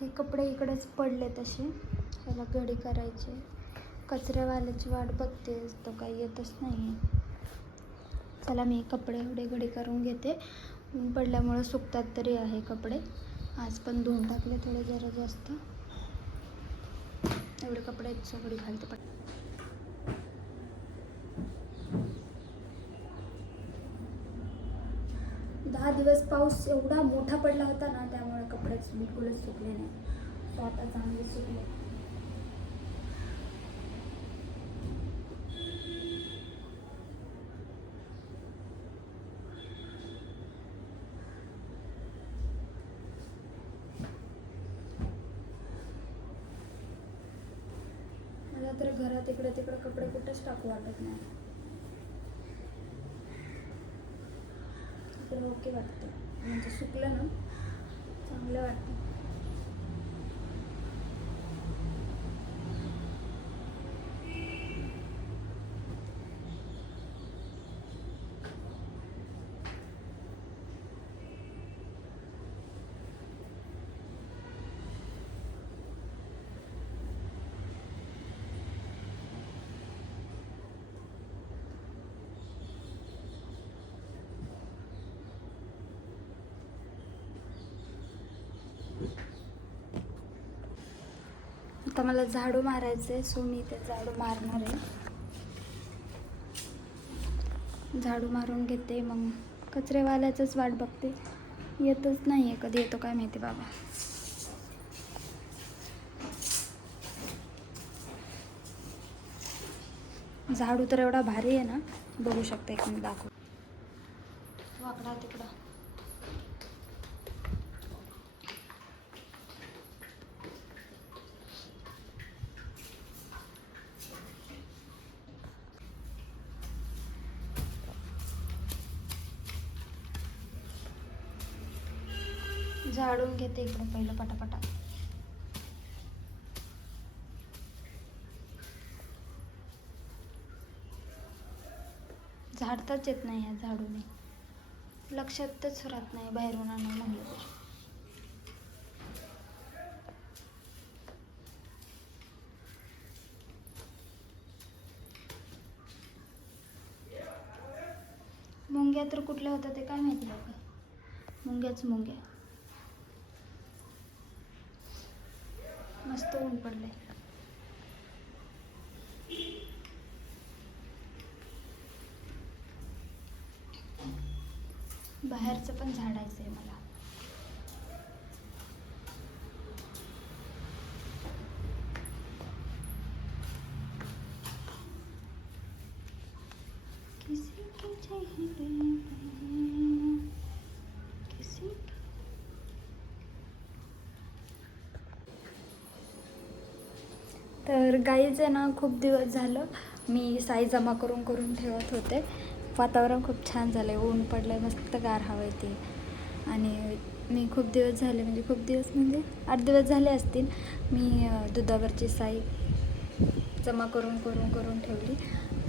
हे कपडे इकडेच पडले तसे, ह्याला घडी करायचे. कचऱ्यावाल्याची वाट बघते, तो काही येतच नाही. चला मी कपडे एवढे घडी करून घेते. ऊन पडल्यामुळं सुकतात तरी आहे कपडे. आज पण धुवून टाकले थोडे जरा जास्त. एवढे कपडे घडी घालते पण. दहा दिवस पाऊस एवढा मोठा पडला होता ना, त्यामुळे कपडेच बिलकुलच सुकले नाही. तो आता चांगले सुकले. मला तर घरात इकडे तिकडे कपडे कुठेच टाकू वाटत नाही. इकडे ओके वाटतं, म्हणजे सुकलं ना चांगलं वाटतं. आता मला झाडू मारायचं आहे, सो मी ते झाडू मारणार आहे. झाडू मारून घेते, मग कचरेवाल्याचंच वाट बघते. येतच नाही आहे, कधी येतो काय माहिती बाबा. झाडू तर एवढा भारी आहे ना, बघू शकते. एक मी दाखव, वाकडा तिकडा. झाडून घेते इकडं पहिलं पटापटा. झाडताच येत नाही या झाडूने, लक्षातच राहत नाही बाहेरून आणून म्हणलं तर. मुंग्या तर कुठल्या होत्या ते काय माहिती बघा. मुंग्याच मुंग्या. मस्त ऊन पडले. बाहेरचं पण झाडायचं आहे मला. किसी की चाहिए किसी. तर गाईच आहे ना, खूप दिवस झालं मी साई जमा करून करून ठेवत होते. वातावरण खूप छान झालं आहे, ऊन पडलं आहे, मस्त गार हवा येते. आणि मी खूप दिवस झाले, म्हणजे खूप दिवस म्हणजे 8 दिवस झाले असतील, मी दुधावरची साई जमा करून करून करून ठेवली.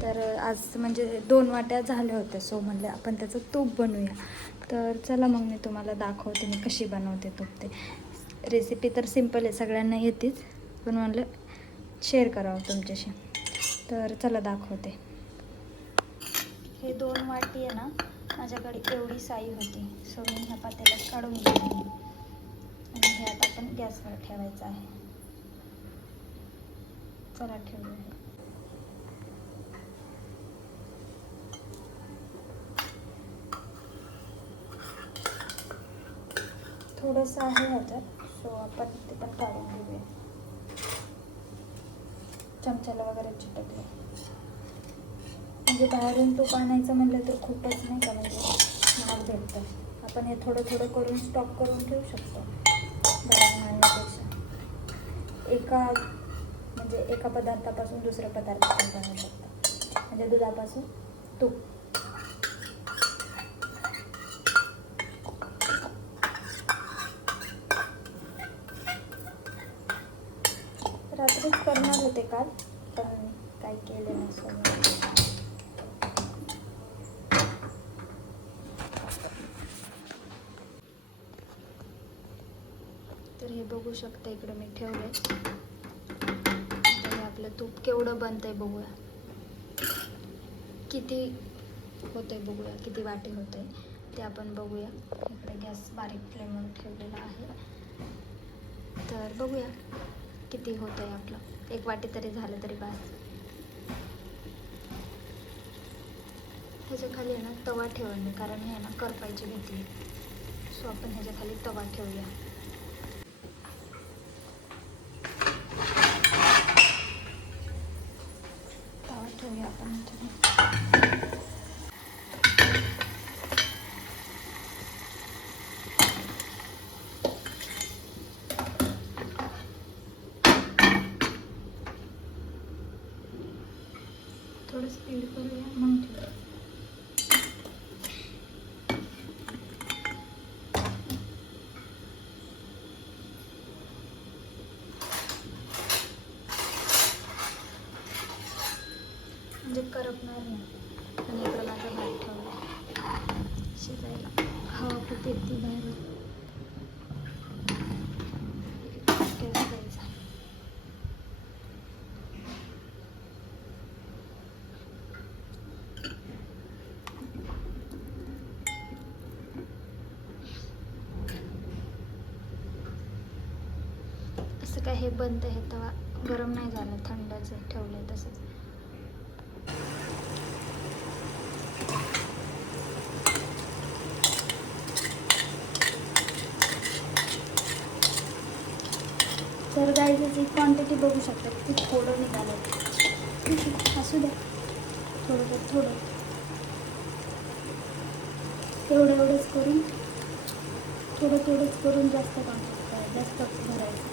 तर आज म्हणजे 2 वाट्या झाल्या होत्या, सो म्हणलं आपण त्याचं तूप बनवूया. तर चला मग मी तुम्हाला दाखवते मी कशी बनवते तूप. ते रेसिपी तर सिम्पल आहे, सगळ्यांना येतेच, पण म्हणलं शेअर करावं तुमच्याशी. तर चला दाखवते. हे 2 वाटी आहे ना, माझ्याकडे एवढी साई होती, सो मी ह्या पातेल्यात काढून घेतली. आणि हे आता आपण गॅसवर ठेवायचं आहे. चला ठेवूया. थोडंसं आहे ह्याच्यात, सो आपण ते पण काढून घेऊया. चमच्याला वगैरे चिटकले, म्हणजे बाहेरून तूप आणायचं म्हणलं तर खूपच नाही का, म्हणजे महाग भेटतं. आपण हे थोडं थोडं करून स्टॉक करून ठेवू शकतो बाहेरून आणण्यापेक्षा. एका पदार्थापासून दुसऱ्या पदार्थ पण बनवू शकतो, म्हणजे दुधापासून तूप. रात्रीच करणार होते काल, पण काही केले नसतं. तर हे बघू शकता इकडं मी ठेवलंय. आता हे आपलं तूप केवढं बनतंय बघूया, किती होतंय बघूया, किती वाटी होतंय ते आपण बघूया. इकडे गॅस बारीक फ्लेमवर ठेवलेला आहे, तर बघूया किती होतंय आपलं. 1 वाटी तरी झालं तरी बस. ह्याच्या खाली आहे ना तवा ठेवून मी, कारण हे ना करपायची भीती, सो आपण ह्याच्या खाली तवा ठेवूया. तवा ठेवूया आपण ह्याच्यावर. थोडं स्पीड करूया मग ठेवूया. म्हणजे करपणार नाही. आणि इकडं माझा भात ठेवला शिजायला. हवा खूप येते बाहेर. गॅस द्यायचा. असं काय हे बंद आहे, तवा गरम नाही झालं, थंडच ठेवलंय तसंच. तर गाईची क्वांटिटी बघू शकता, की थोडं निघालं. ठीक आहे, असू द्या. थोडं एवढंच करून, थोडंच करून जास्त क्वांटिटी करायचं, जास्त भरायचं.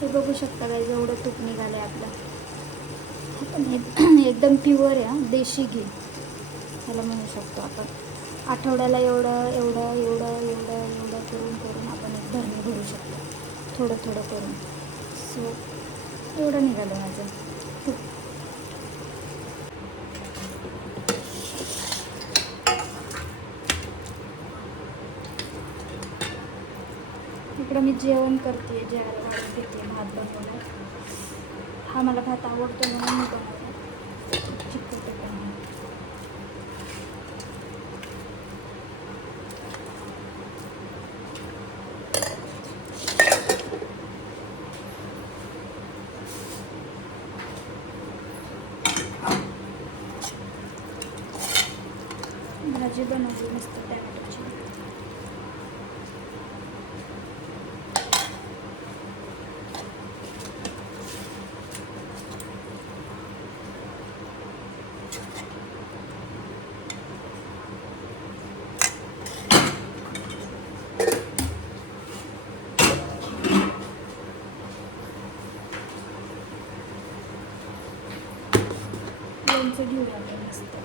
हे बघू शकता गाईज, एवढं तूप निघालं आहे आपलं. एकदम प्युअर आहे, देशी घी ह्याला म्हणू शकतो आपण. आठवड्याला एवढं करून आपण एक भरणी भरू शकतो, थोडं करून. सो एवढं निघालं माझं तूप. इकडं मी जेवण करते, जेवायला वाढत घेते, भात बनवला. हा मला भात आवडतो म्हणून मी बनवला. चिकट बनवला. भाजी बनवली मस्त टॅमॅटोची. लोणचं घेऊया आपण मस्त.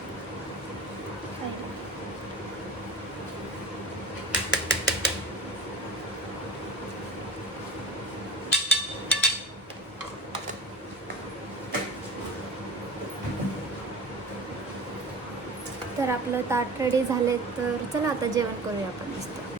तर आपलं ताट रेडी झाले, तर चला आता जेवण करूया आपण मस्त.